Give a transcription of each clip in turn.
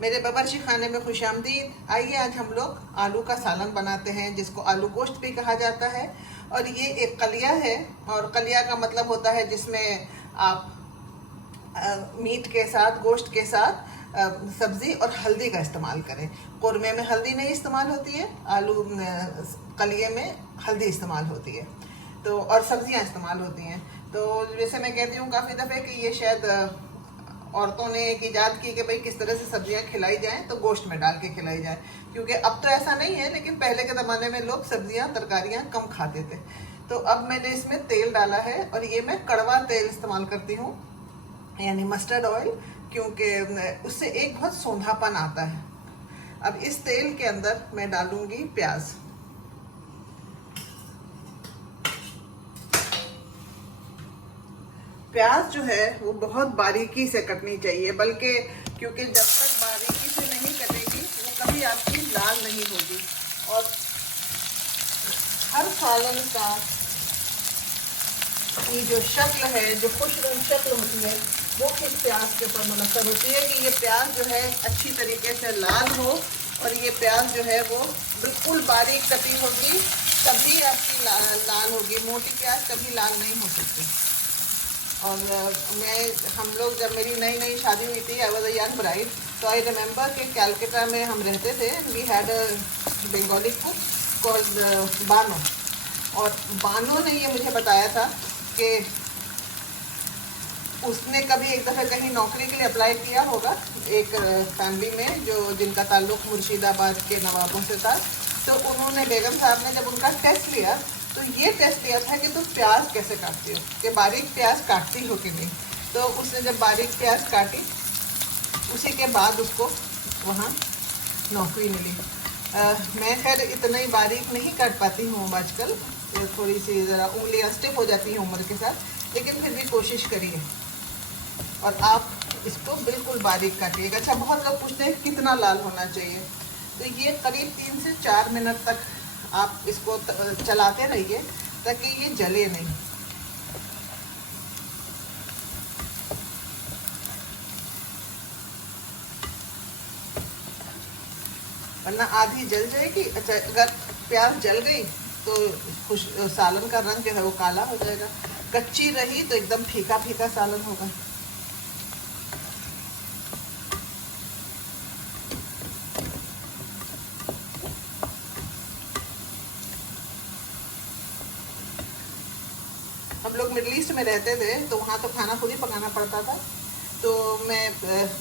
मेरे बावर्ची खाने में खुशामदीद। आइए आज हम लोग आलू का सालन बनाते हैं, जिसको आलू गोश्त भी कहा जाता है। और ये एक कलिया है, और कलिया का मतलब होता है जिसमें आप मीट के साथ, गोश्त के साथ सब्ज़ी और हल्दी का इस्तेमाल करें। कुरमे में हल्दी नहीं इस्तेमाल होती है, आलू कलिए में हल्दी इस्तेमाल होती है, तो और सब्जियां इस्तेमाल होती हैं। तो जैसे मैं कहती हूँ काफ़ी दफ़े कि ये शायद औरतों ने एक ईजाद की कि भाई किस तरह से सब्जियां खिलाई जाएं, तो गोश्त में डाल के खिलाई जाए, क्योंकि अब तो ऐसा नहीं है, लेकिन पहले के ज़माने में लोग सब्जियां तरकारियां कम खाते थे। तो अब मैंने इसमें तेल डाला है, और ये मैं कड़वा तेल इस्तेमाल करती हूँ, यानी मस्टर्ड ऑयल, क्योंकि उससे एक बहुत सौंधापन आता है। अब इस तेल के अंदर मैं डालूंगी प्याज। प्याज जो है वो बहुत बारीकी से कटनी चाहिए, बल्कि क्योंकि जब तक बारीकी से नहीं कटेगी वो कभी आपकी लाल नहीं होगी। और हर सालन का ये जो शक्ल है, जो खुशनुमा शक्ल होती है, वो इस प्याज के ऊपर मुनसर होती है कि ये प्याज जो है अच्छी तरीके से लाल हो, और ये प्याज जो है वो बिल्कुल बारीक कटी होगी, तभी आपकी लाल होगी। मोटी प्याज कभी लाल नहीं हो सकती। और हम लोग जब मेरी नई नई शादी हुई थी, I was a young bride, तो आई रिमेंबर कि कैलकाटा में हम रहते थे। We had a Bengali cook called Bano, और बानो ने ये मुझे बताया था कि उसने कभी एक दफ़े कहीं नौकरी के लिए अप्लाई किया होगा एक फैमिली में जो जिनका ताल्लुक़ मुर्शिदाबाद के नवाबों से था। तो उन्होंने, बेगम साहब ने जब उनका टेस्ट लिया, तो ये टेस्ट लिया था कि तुम प्याज कैसे काटती हो, कि बारीक प्याज काटती हो कि नहीं। तो उसने जब बारीक प्याज काटी, उसी के बाद उसको वहाँ नौकरी मिली। मैं खैर इतना ही बारीक नहीं काट पाती हूँ आजकल, थोड़ी सी ज़रा उंगलियाँ स्टिफ हो जाती हैं उम्र के साथ, लेकिन फिर भी कोशिश करिए। और आप इसको बिल्कुल बारीक काटिएगा। अच्छा, बहुत लोग पूछते हैं कितना लाल होना चाहिए, तो ये करीब 3 से 4 मिनट तक आप इसको चलाते रहिए ताकि ये जले नहीं। वरना आधी जल जाएगी। अच्छा, अगर प्याज जल गई तो सालन का रंग जो है वो काला हो जाएगा। कच्ची रही तो एकदम फीका फीका सालन होगा। हम लोग मिडल ईस्ट में रहते थे, तो वहाँ तो खाना खुद ही पकाना पड़ता था। तो मैं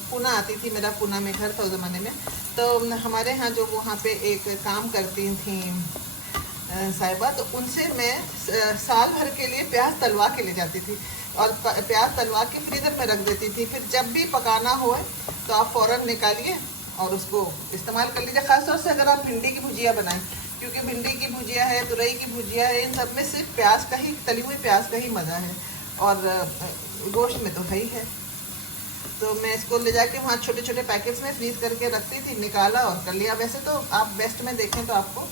पूना आती थी, मेरा पूना में घर था उस ज़माने में। तो हमारे यहाँ जो वहाँ पे एक काम करती थी साहिबा, तो उनसे मैं साल भर के लिए प्याज तलवा के ले जाती थी, और प्याज तलवा के फ्रीज़र में रख देती थी। फिर जब भी पकाना हो तो आप फ़ौरन निकालिए और उसको इस्तेमाल कर लीजिए। ख़ासतौर से अगर आप भिंडी की भुजिया बनाएं, क्योंकि भिंडी की भुजिया है, तुरई की भुजिया है, इन सब में सिर्फ प्याज का ही, तली हुई प्याज का ही मज़ा है, और गोश्त में तो है ही है। तो मैं इसको ले जाके वहाँ छोटे छोटे पैकेट्स में फ्रीज़ करके रखती थी, निकाला और कर लिया। वैसे तो आप बेस्ट में देखें तो आपको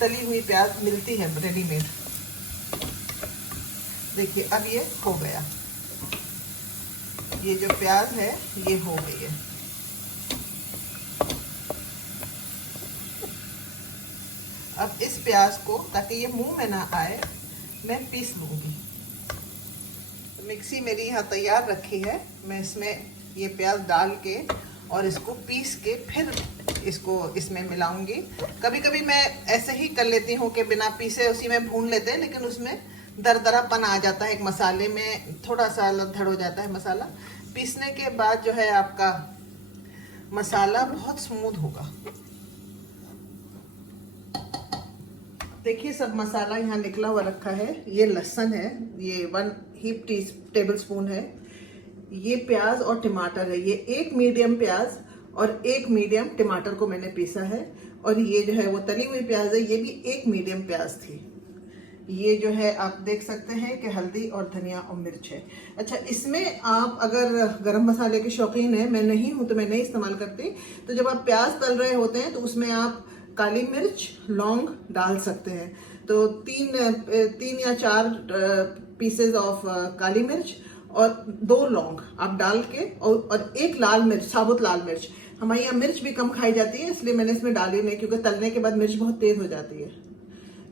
तली हुई प्याज मिलती है रेडीमेड। देखिए अब ये हो गया, ये जो प्याज है ये हो गई है। अब इस प्याज को, ताकि ये मुंह में ना आए, मैं पीस लूँगी। मिक्सी मेरी यहाँ तैयार रखी है, मैं इसमें ये प्याज डाल के और इसको पीस के फिर इसको इसमें मिलाऊंगी। कभी कभी मैं ऐसे ही कर लेती हूँ कि बिना पीसे उसी में भून लेते हैं, लेकिन उसमें दरदरापन आ जाता है, एक मसाले में थोड़ा सा लड़धड़ हो जाता है मसाला। पीसने के बाद जो है आपका मसाला बहुत स्मूथ होगा। देखिए सब मसाला यहाँ निकला हुआ रखा है। ये लहसुन है, ये 1 टेबल स्पून है। ये प्याज और टमाटर है, ये 1 मीडियम प्याज और 1 मीडियम टमाटर को मैंने पीसा है। और ये जो है वो तली हुई प्याज है, ये भी 1 मीडियम प्याज थी। ये जो है आप देख सकते हैं कि हल्दी और धनिया और मिर्च है। अच्छा, इसमें आप अगर गरम मसाले के शौकीन हैं, मैं नहीं हूँ तो मैं नहीं इस्तेमाल करती, तो जब आप प्याज तल रहे होते हैं तो उसमें आप काली मिर्च, लौंग डाल सकते हैं। तो 3 या 4 पीसेज ऑफ काली मिर्च और 2 लौंग आप डाल के, और 1 लाल मिर्च, साबुत लाल मिर्च, हमारे यहाँ मिर्च भी कम खाई जाती है, इसलिए मैंने इसमें डाली नहीं, क्योंकि तलने के बाद मिर्च बहुत तेज हो जाती है,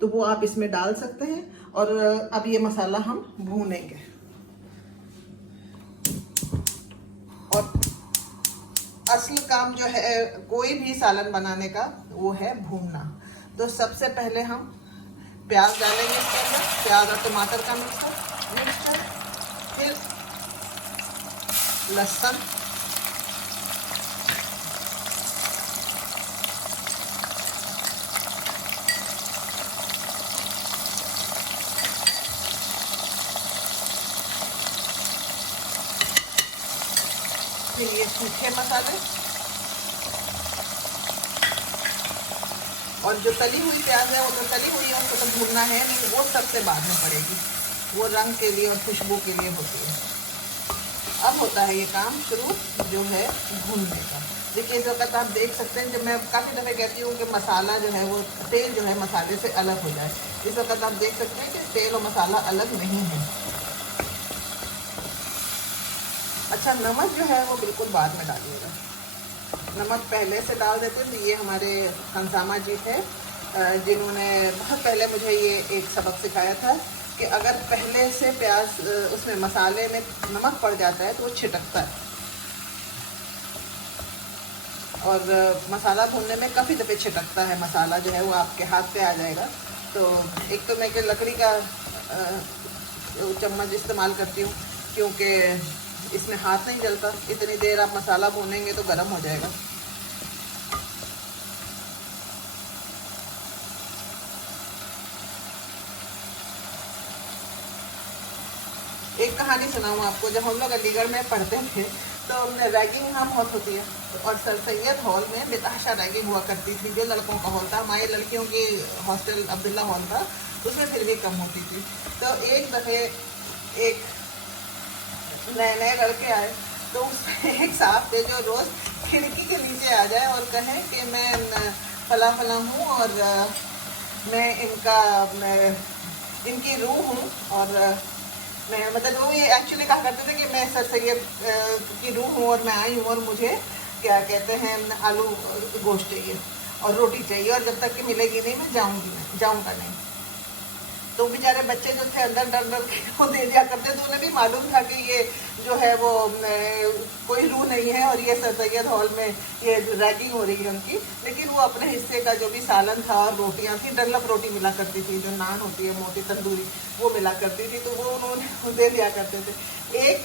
तो वो आप इसमें डाल सकते हैं। और अब ये मसाला हम भूनेंगे। और असल काम जो है कोई भी सालन बनाने का वो है भूनना। तो सबसे पहले हम प्याज डालेंगे इसके अंदर, प्याज और टमाटर का मिक्सचर, फिर लहसुन, फिर ये सूखे मसाले, और जो तली हुई प्याज है वो तो तली हुई है, उसको तो भूनना है नहीं, वो सबसे बाद में पड़ेगी, वो रंग के लिए और खुशबू के लिए होती है। अब होता है ये काम शुरू जो है भूनने का। देखिए इस वक्त आप देख सकते हैं, जब मैं काफ़ी दफ़े कहती हूँ कि मसाला जो है वो तेल जो है मसाले से अलग हो जाए, इस वक्त आप देख सकते हैं कि तेल और मसाला अलग नहीं है। अच्छा, नमक जो है वो बिल्कुल बाद में डालिएगा, नमक पहले से डाल देते। तो ये हमारे हंसामा जी थे जिन्होंने बहुत पहले मुझे ये एक सबक सिखाया था कि अगर पहले से प्याज उसमें मसाले में नमक पड़ जाता है तो वो छिटकता है, और मसाला भूनने में काफ़ी दफ़े छिटकता है, मसाला जो है वो आपके हाथ पे आ जाएगा। तो एक तो मैं कि लकड़ी का चम्मच इस्तेमाल करती हूँ, क्योंकि इसमें हाथ नहीं जलता, इतनी देर आप मसाला भूनेंगे तो गर्म हो जाएगा। एक कहानी सुनाऊँ आपको। जब हम लोग अलीगढ़ में पढ़ते थे तो रैगिंग यहाँ बहुत होती है, और सर सैयद हॉल में बेतहाशा रैगिंग हुआ करती थी, जो लड़कों का हॉल था। हमारी लड़कियों की हॉस्टल अब्दुल्ला हॉल था, उसमें फिर भी कम होती थी। तो एक दफ़े एक नए नए लड़के आए, तो उसमें एक साहब थे जो रोज़ खिड़की के नीचे आ जाए और कहे कि मैं फला फला हूँ, और मैं इनकी रूह हूँ, और मैं मतलब वो ये एक्चुअली कहा करते थे कि मैं सर सैयद की रूह हूँ और मैं आई हूँ, और मुझे क्या कहते हैं आलू गोश्त चाहिए और रोटी चाहिए, और जब तक कि मिलेगी नहीं मैं जाऊँगा नहीं। तो बेचारे बच्चे जो थे अंदर डर डर के वो दे दिया करते, तो उन्हें भी मालूम था कि ये जो है वो कोई रूह नहीं है, और ये सर सैयद हॉल में ये रैगिंग हो रही है उनकी। लेकिन वो अपने हिस्से का जो भी सालन था और रोटियां थी, डलप रोटी मिला करती थी, जो नान होती है मोटी तंदूरी, वो मिला करती थी, तो वो उन्होंने दे दिया करते थे। एक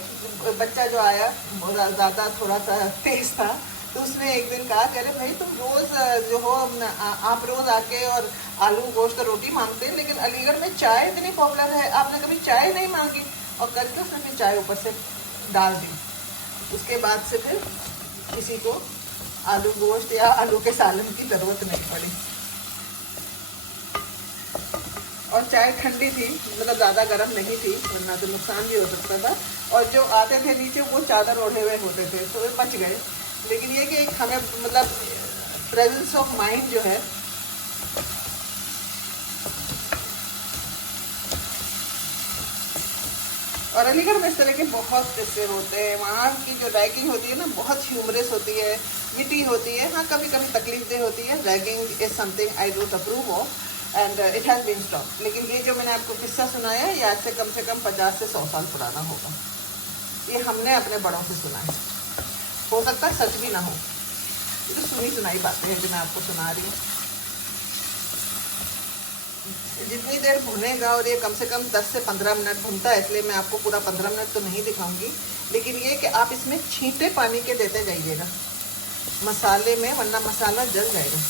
बच्चा जो आया ज़्यादा थोड़ा सा तेज था, तो उसने एक दिन कहा कि अरे भाई तुम रोज़ जो हो आप रोज़ आके और आलू गोश्त रोटी मांगते हैं, लेकिन अलीगढ़ में चाय इतनी पॉपुलर है, आपने कभी चाय नहीं मांगी। और करके उसने फिर चाय ऊपर से डाल दी। उसके बाद से फिर किसी को आलू गोश्त या आलू के सालन की ज़रूरत नहीं पड़ी। और चाय ठंडी थी, मतलब ज़्यादा गर्म नहीं थी, वरना तो नुकसान भी हो सकता था। और जो आते थे नीचे वो चादर ओढ़े हुए होते थे, तो वे बच गए। लेकिन ये कि हमें मतलब प्रेजेंस ऑफ माइंड जो है, और अलीगढ़ में इस तरह के बहुत किस्से होते हैं। वहाँ की जो रैगिंग होती है ना, बहुत ह्यूमरस होती है, विटी होती है। हाँ, कभी कभी तकलीफदेह होती है। Ragging is something I don't approve of and it has been stop. लेकिन ये जो मैंने आपको किस्सा सुनाया, ये आज से कम 50 से 100 साल पुराना होगा। ये हमने अपने बड़ों से सुना है, हो सकता है सच भी ना हो, ये तो सुनी सुनाई बातें हैं जो मैं आपको सुना रही हूँ। जितनी देर भुनेगा, और ये कम से कम 10 से 15 मिनट भुनता है, इसलिए मैं आपको पूरा 15 मिनट तो नहीं दिखाऊंगी। लेकिन ये कि आप इसमें छींटे पानी के देते जाइएगा मसाले में, वरना मसाला जल जाएगा।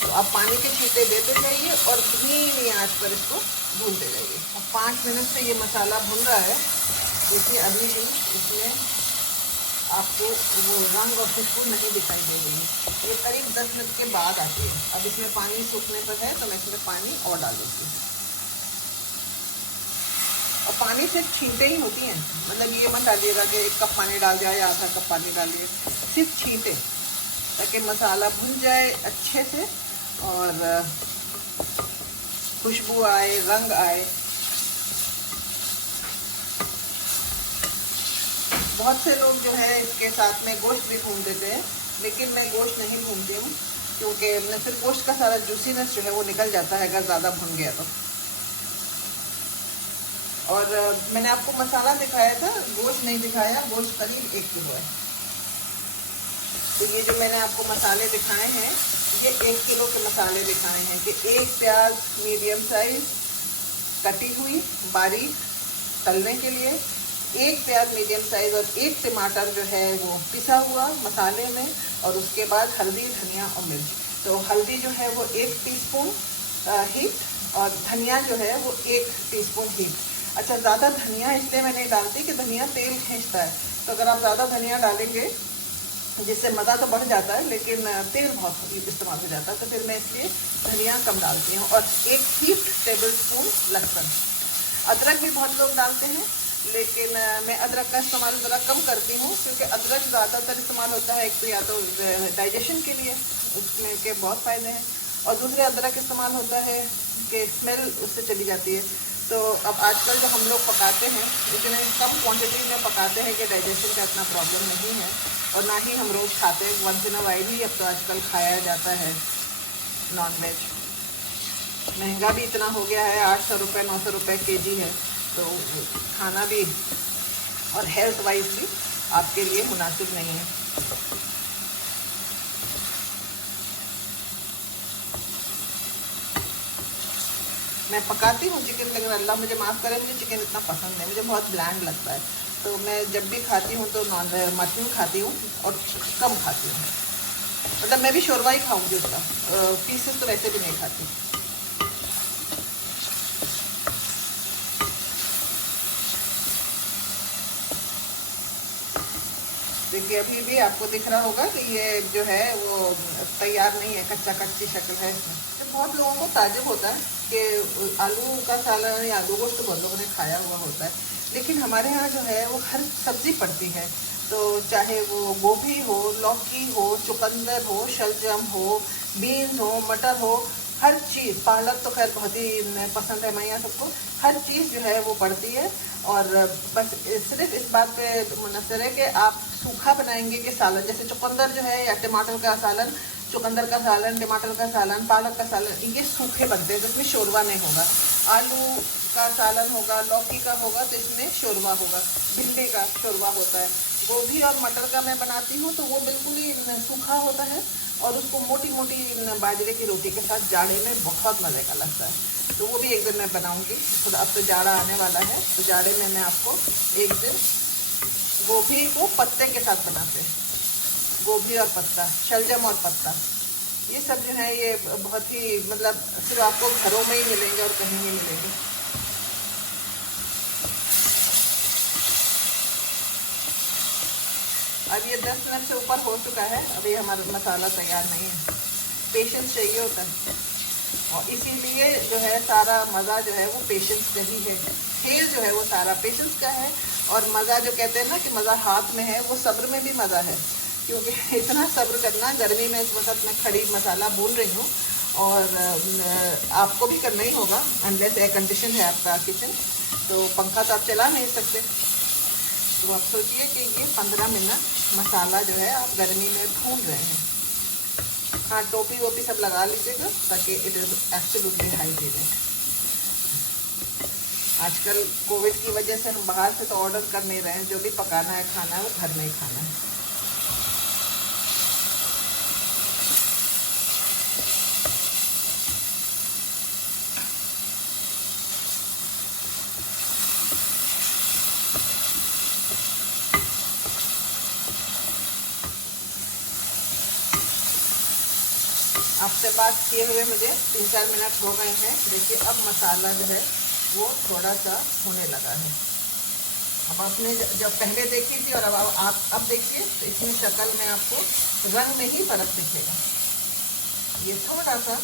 तो आप पानी के छींटे देते जाइए और धीमी आंच पर इसको भूनते जाइए। अब 5 मिनट से ये मसाला भुन रहा है। देखिए अभी भी इसमें आपको वो रंग और खुशबू नहीं दिखाई दे रही है। ये करीब 10 मिनट के बाद आती है। अब इसमें पानी सूखने पर है, तो मैं इसमें पानी और डाल देती हूँ। और पानी सिर्फ छींटे ही होती हैं, मतलब ये मत डालिएगा कि 1 कप पानी डाल दिया या आधा कप पानी डालिए, सिर्फ छींटे, ताकि मसाला भुन जाए अच्छे से और खुशबू आए, रंग आए। बहुत से लोग जो है इसके साथ में गोश्त भी भून देते हैं, लेकिन मैं गोश्त नहीं भूनती हूँ, क्योंकि फिर गोश्त का सारा जूसीनेस जो है वो निकल जाता है अगर ज़्यादा भुन गया तो। और मैंने आपको मसाला दिखाया था, गोश्त नहीं दिखाया। गोश्त करीब 1 किलो है। तो ये जो मैंने आपको मसाले दिखाए हैं, ये 1 किलो के मसाले दिखाए हैं कि 1 प्याज मीडियम साइज कटी हुई बारीक तलने के लिए, 1 प्याज मीडियम साइज और 1 टमाटर जो है वो पिसा हुआ मसाले में, और उसके बाद हल्दी, धनिया और मिर्च। तो हल्दी जो है वो 1 टीस्पून हीट, और धनिया जो है वो 1 टीस्पून हीट। अच्छा, ज़्यादा धनिया इसलिए मैं नहीं डालती कि धनिया तेल खींचता है, तो अगर आप ज़्यादा धनिया डालेंगे जिससे मज़ा तो बढ़ जाता है लेकिन तेल बहुत इस्तेमाल हो जाता है, तो फिर मैं इसलिए धनिया कम डालती हूँ। और 1 हीट टेबल स्पून लहसुन। अदरक भी बहुत लोग डालते हैं, लेकिन मैं अदरक का इस्तेमाल ज़रा कम करती हूँ, क्योंकि अदरक ज़्यादातर इस्तेमाल होता है एक तो या तो डाइजेशन के लिए, उसमें के बहुत फ़ायदे हैं, और दूसरे अदरक इस्तेमाल होता है कि स्मेल उससे चली जाती है। तो अब आजकल जो हम लोग पकाते हैं, इतने कम क्वांटिटी में पकाते हैं कि डाइजेशन का इतना प्रॉब्लम नहीं है, और ना ही हम रोज़ खाते हैं, once in a while he अब तो आजकल खाया जाता है नॉन वेज। महंगा भी इतना हो गया है, 800 रुपये 900 रुपये केजी है, तो खाना भी और हेल्थ वाइज भी आपके लिए मुनासिब नहीं है। मैं पकाती हूँ चिकन, लेकिन अल्लाह मुझे माफ़ करे, मुझे चिकन इतना पसंद नहीं, मुझे बहुत ब्लैंड लगता है। तो मैं जब भी खाती हूँ तो मटन खाती हूँ और कम खाती हूँ, मतलब मैं भी शोरवा ही खाऊंगी उसका, पीसेस तो वैसे भी नहीं खाती। देखिए अभी भी आपको दिख रहा होगा कि ये जो है वो तैयार नहीं है, कच्चा कच्ची शक्ल है इसमें। तो बहुत लोगों को ताज्जुब होता है कि आलू का सालन या आलू गोश्त तो बहुत लोगों ने खाया हुआ होता है, लेकिन हमारे यहाँ जो है वो हर सब्ज़ी पड़ती है। तो चाहे वो गोभी हो, लौकी हो, चुकंदर हो, शलजम हो, बीन्स हो, मटर हो, हर चीज़, पालक तो खैर बहुत ही पसंद है मैया सबको, हर चीज़ जो है वो पड़ती है। और बस सिर्फ इस बात पे मुनसर है कि आप सूखा बनाएंगे कि सालन, जैसे चुकंदर जो है या टमाटर का सालन, चुकंदर का सालन, टमाटर का सालन, पालक का सालन, ये सूखे बनते हैं, जिसमें शोरवा नहीं होगा। आलू का सालन होगा, लौकी का होगा तो इसमें शोरवा होगा, भिंडी का शोरवा होता है। गोभी और मटर का मैं बनाती हूँ तो वो बिल्कुल ही सूखा होता है, और उसको मोटी मोटी बाजरे की रोटी के साथ जाड़े में बहुत मज़े का लगता है। तो वो भी एक दिन मैं बनाऊँगी, खुद अब तो जाड़ा आने वाला है, तो जाड़े में मैं आपको एक दिन गोभी को पत्ते के साथ बनाते हैं, गोभी और पत्ता, शलजम और पत्ता, ये सब जो है ये बहुत ही मतलब सिर्फ आपको घरों में ही मिलेंगे और कहीं नहीं मिलेंगे। अब ये 10 मिनट से ऊपर हो चुका है, अभी हमारा मसाला तैयार नहीं है। पेशेंस चाहिए होता है, और इसीलिए जो है सारा मज़ा जो है वो पेशेंस का ही है। खेल जो है वो सारा पेशेंस का है, और मज़ा जो कहते हैं ना कि मज़ा हाथ में है, वो सब्र में भी मज़ा है। क्योंकि इतना सब्र करना, गर्मी में इस वक्त मैं खड़ी मसाला भून रही हूँ, और आपको भी करना ही होगा, अनलेस एयर कंडीशन है आपका किचन, तो पंखा तो आप चला नहीं सकते। तो आप सोचिए कि ये 15 मिनट मसाला जो है आप गर्मी में भून रहे हैं। हाँ, टोपी वोपी सब लगा लीजिएगा ताकि इट इज़ एब्सोल्युटली हाइजीनिक। आजकल कोविड की वजह से हम बाहर से तो ऑर्डर कर नहीं रहे हैं, जो भी पकाना है खाना है वो घर में ही खाना है। आपसे बात किए हुए मुझे 3-4 मिनट हो गए हैं। देखिए अब मसाला जो है वो थोड़ा सा होने लगा है। अब आपने जब पहले देखी थी और अब आप अब देखिए तो इसमें शक्ल में आपको रंग में ही फ़र्क दिखेगा। ये थोड़ा सा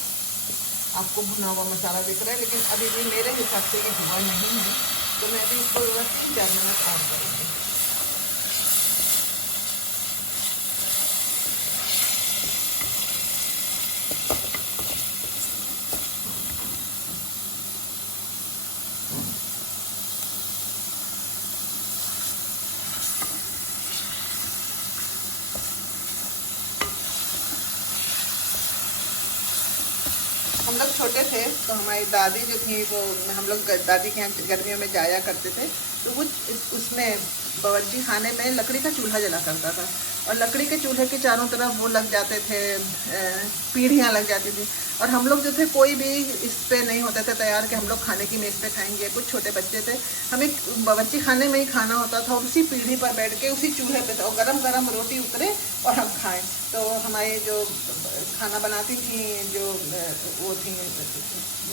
आपको भुना हुआ मसाला दिख रहा है, लेकिन अभी भी मेरे हिसाब से ये हुआ नहीं है, तो मैं अभी इसको 3-4 मिनट और करूँगी। छोटे थे तो हमारी दादी जो थी वो, हम लोग दादी के यहाँ गर्मियों में जाया करते थे, तो वो उसमें बावर्ची खाने में लकड़ी का चूल्हा जला करता था, और लकड़ी के चूल्हे के चारों तरफ वो लग जाते थे, पीढ़ियाँ लग जाती थी, और हम लोग जो थे कोई भी इस पे नहीं होते थे तैयार कि हम लोग खाने की मेज़ पे खाएंगे। कुछ छोटे बच्चे थे, हमें बावर्ची खाने में ही खाना होता था, और उसी पीढ़ी पर बैठ के उसी चूल्हे पे और गरम गरम रोटी उतरे और हम खाएं। तो हमारे जो खाना बनाती थी, जो वो थी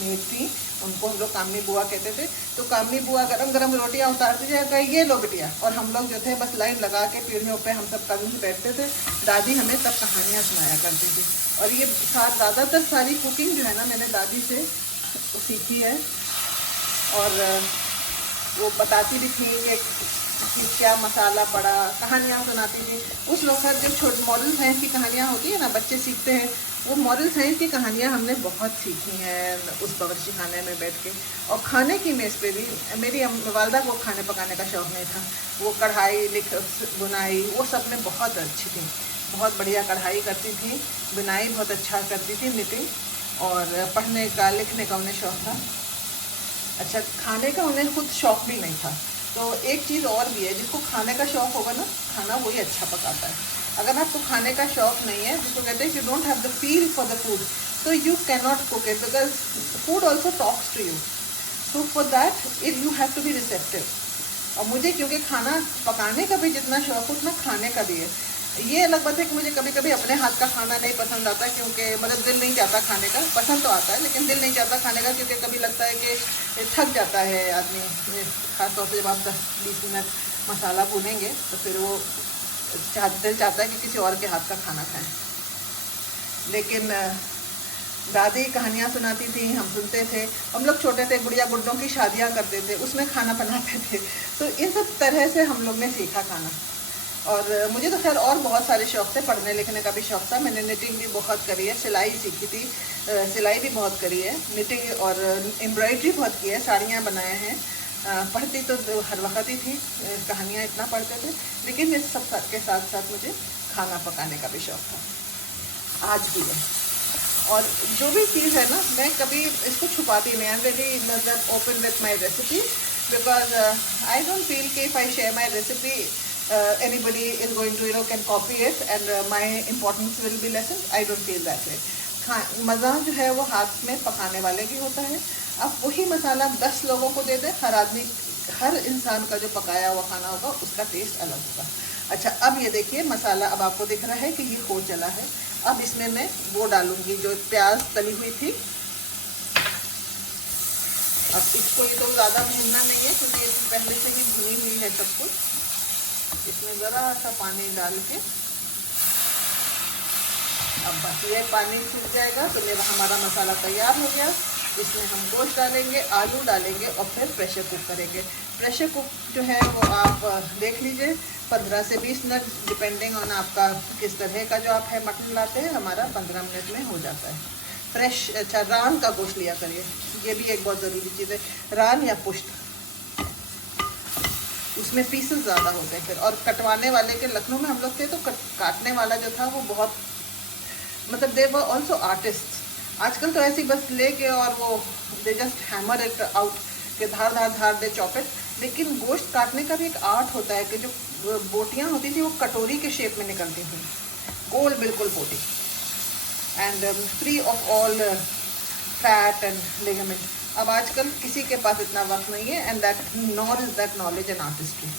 मेड थी, उनको हम लोग कामनी बुआ कहते थे। तो कामनी बुआ गरम गरम रोटियां उतारती जाएगा, ये लो बिटिया, और हम लोग जो थे बस लाइन लगा के पीढ़ियों पे हम सब कदम बैठते थे। दादी हमें तब कहानियाँ सुनाया करती थी, और ये ज़्यादातर सारी कुकिंग जो है ना मैंने दादी से सीखी है, और वो बताती भी थी कि क्या मसाला पड़ा, कहानियाँ सुनाती थी। उस वक्त जो छोटे मॉरल साइंस की कहानियाँ होती है ना, बच्चे सीखते हैं, वो मॉरल साइंस की कहानियाँ हमने बहुत सीखी हैं उस बावर्ची खाने में बैठ के। और खाने की मेज़ पे भी मेरी वालदा को खाने पकाने का शौक़ नहीं था, वो कढ़ाई बुनाई वो सब में बहुत अच्छी थी, बहुत बढ़िया कढ़ाई करती थी, बुनाई बहुत अच्छा करती थी, निटिंग, और पढ़ने का लिखने का उन्हें शौक़ था। अच्छा, खाने का उन्हें खुद शौक़ भी नहीं था। तो एक चीज़ और भी है, जिसको खाने का शौक़ होगा ना, खाना वही अच्छा पकाता है। अगर आपको खाने का शौक़ नहीं है, जिसको कहते हैं you don't have the feel for the food, तो you can not cook it, because food also talks to you. So for that you have to be receptive. और मुझे क्योंकि खाना पकाने का भी जितना शौक़ उतना खाने का भी है। ये अलग बात है कि मुझे कभी कभी अपने हाथ का खाना नहीं पसंद आता, क्योंकि मतलब दिल नहीं चाहता खाने का, पसंद तो आता है लेकिन दिल नहीं चाहता खाने का, क्योंकि कभी लगता है कि थक जाता है आदमी, ख़ासतौर से जब आप 10-20 मिनट मसाला भूनेंगे तो फिर वो दिल चाहता है कि किसी और के हाथ का खाना खाएं। लेकिन दादी कहानियाँ सुनाती थी, हम सुनते थे। हम लोग छोटे थे, गुड़िया गुड्डों की शादियाँ करते थे, उसमें खाना बनाते थे। तो इन सब तरह से हम लोग ने सीखा खाना। और मुझे तो खैर और बहुत सारे शौक़ थे, पढ़ने लिखने का भी शौक़ था, मैंने निटिंग भी बहुत करी है, सिलाई सीखी थी, सिलाई भी बहुत करी है, निटिंग और एम्ब्रॉयडरी बहुत की है, साड़ियाँ बनाए हैं। पढ़ती तो हर वक्त ही थी, कहानियाँ इतना पढ़ते थे, लेकिन इस सब के साथ साथ मुझे खाना पकाने का भी शौक़ था, आज भी है। और जो भी चीज़ है ना, मैं कभी इसको छुपाती नहीं, आई एम वेरी मतलब open with my recipe, because I don't feel कि if I share my recipe anybody is going to can copy it and my importance will be lessened. I don't feel that way. मज़ा जो है वो हाथ में पकाने वाले की होता है। अब वही मसाला 10 लोगों को दे दे, हर इंसान का जो पकाया हुआ खाना होगा उसका टेस्ट अलग होगा। अच्छा, अब ये देखिए मसाला अब आपको दिख रहा है कि ये हो चला है। अब इसमें मैं वो डालूंगी जो प्याज तली हुई थी। अब इसको ये तो ज़्यादा भूनना नहीं है, क्योंकि ये पहले से ही भुनी हुई है सब कुछ। इसमें ज़रा सा पानी डाल के, अब बस ये पानी सूख जाएगा तो मेरा हमारा मसाला तैयार हो गया। इसमें हम गोश्त डालेंगे, आलू डालेंगे और फिर प्रेशर कुक करेंगे। प्रेशर कुक जो है वो आप देख लीजिए 15 से 20 मिनट, डिपेंडिंग ऑन आपका किस तरह का जो आप है मटन लाते हैं, हमारा 15 मिनट में हो जाता है। फ्रेश अच्छा रान का गोश्त लिया करिए, ये भी एक बहुत ज़रूरी चीज़ है, रान या पुश्त, उसमें पीसेस ज़्यादा होते हैं फिर। और कटवाने वाले के लखनऊ में हम लोग थे तो काटने वाला जो था वो बहुत मतलब दे वर ऑल्सो आर्टिस्ट। आजकल तो ऐसे बस लेके और वो they just hammer it out के धार धार धार दे चॉप इट। लेकिन गोश्त काटने का भी एक आर्ट होता है कि जो बोटियाँ होती थी वो कटोरी के शेप में निकलती थी, गोल बिल्कुल बोटी, and free of all fat and ligament. अब आजकल किसी के पास इतना वक्त नहीं है, and that nor is that knowledge and artistry.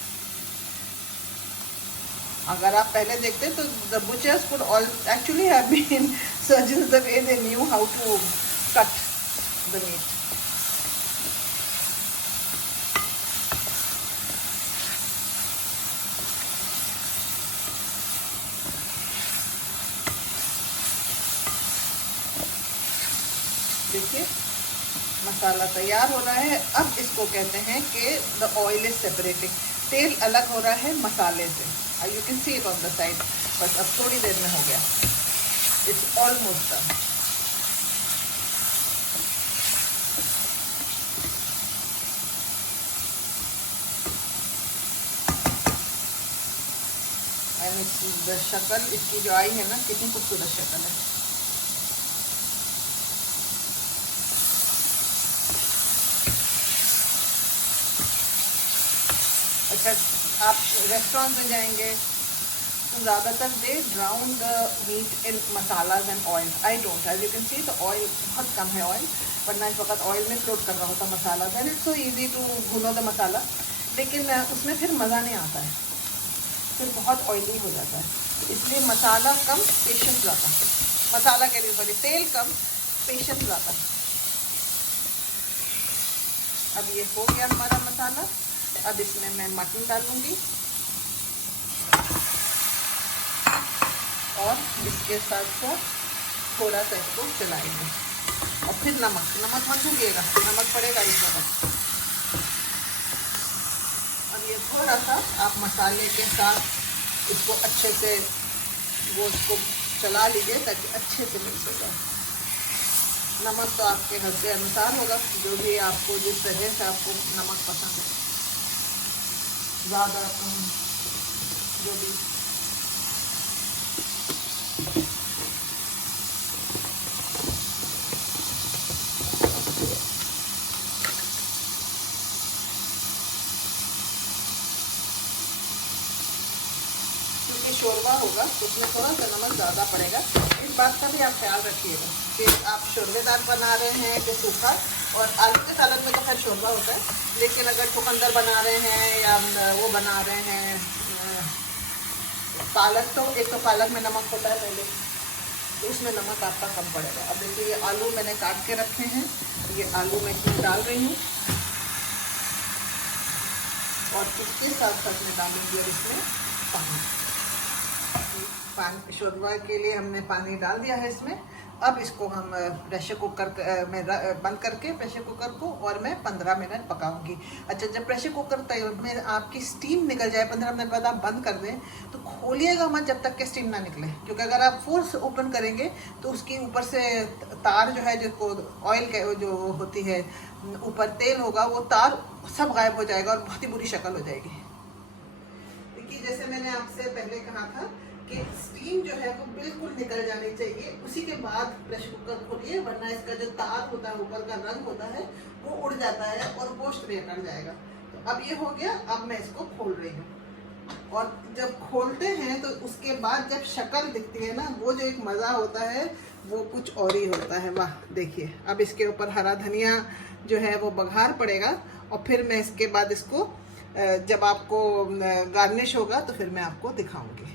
अगर आप पहले देखते तो the butchers could all actually have been surgeons the way they knew how to cut the meat. देखिए मसाला तैयार हो रहा है। अब इसको कहते हैं कि द ऑयल इज सेपरेटिंग, तेल अलग हो रहा है मसाले से। You can see it on the side. बस अब थोड़ी देर में हो गया, इट्स ऑलमोस्ट डन। एंड शक्ल इसकी जो आई है ना, कितनी खूबसूरत शक्ल है। अगर आप रेस्टोरेंट में जाएंगे तो ज़्यादातर they brown the meat in masalas and oil. I don't, as you can see तो ऑयल बहुत कम है ऑयल, वरना इस वक्त ऑयल में फ्लोट कर रहा होता masala. Then it's so easy to भूनो द मसाला, लेकिन उसमें फिर मज़ा नहीं आता है, फिर बहुत ऑयली हो जाता है। इसलिए मसाला कम पेशेंस ज़्यादा, मसाला कह रही हूँ सॉरी, तेल कम पेशेंस ज़्यादा। अब ये हो गया हमारा मसाला। अब इसमें मैं मटन डालूँगी और इसके साथ साथ थोड़ा सा इसको चलाएंगे। और फिर नमक मत भूलिएगा, नमक पड़ेगा इसमें बस। अब ये थोड़ा सा आप मसाले के साथ इसको अच्छे से गोश्त को चला लीजिए ताकि अच्छे से मिक्स हो जाए। नमक तो आपके हद के अनुसार होगा, जो भी आपको जिस तरह से आपको नमक पसंद है, ज़्यादा कम जो भी। क्योंकि शोरबा होगा तो उसमें थोड़ा सा नमक ज़्यादा पड़ेगा, इस बात का भी आप ख्याल रखिएगा कि आप शोरबेदार बना रहे हैं कि सूखा। और आलू के सालन में तो खैर शोरबा होता है, लेकिन अगर चुकंदर बना रहे हैं या वो बना रहे हैं पालक, तो एक तो पालक में नमक होता है पहले, तो उसमें नमक आपका कम पड़ेगा। अब देखिए ये आलू मैंने काट के रखे हैं, ये आलू मैं इसमें डाल रही हूँ और इसके साथ साथ मैं डालूंगी और इसमें पानी शोरबा के लिए हमने पानी डाल दिया है इसमें। अब इसको हम प्रेशर कुकर में बंद करके प्रेशर कुकर को और मैं 15 मिनट पकाऊंगी। अच्छा, जब प्रेशर कुकर में आपकी स्टीम निकल जाए, 15 मिनट बाद आप बंद कर दें, तो खोलिएगा मत जब तक कि स्टीम ना निकले, क्योंकि अगर आप फोर्स ओपन करेंगे तो उसकी ऊपर से तार जो है, जो ऑयल के जो होती है ऊपर तेल होगा, वो तार सब गायब हो जाएगा और बहुत ही बुरी शक्ल हो जाएगी। देखिए जैसे मैंने आपसे पहले कहा था कि स्टीम जो है वो बिल्कुल निकल जानी चाहिए, उसी के बाद प्रेशर कुकर खोलिए, वरना इसका जो तार होता है, ऊपर का रंग होता है, वो उड़ जाता है और गोश्त भी अकड़ जाएगा। तो अब ये हो गया, अब मैं इसको खोल रही हूँ। और जब खोलते हैं तो उसके बाद जब शक्ल दिखती है ना, वो जो एक मज़ा होता है वो कुछ और ही होता है। वाह, देखिए अब इसके ऊपर हरा धनिया जो है वो बघार पड़ेगा, और फिर मैं इसके बाद इसको जब आपको गार्निश होगा तो फिर मैं आपको दिखाऊंगी।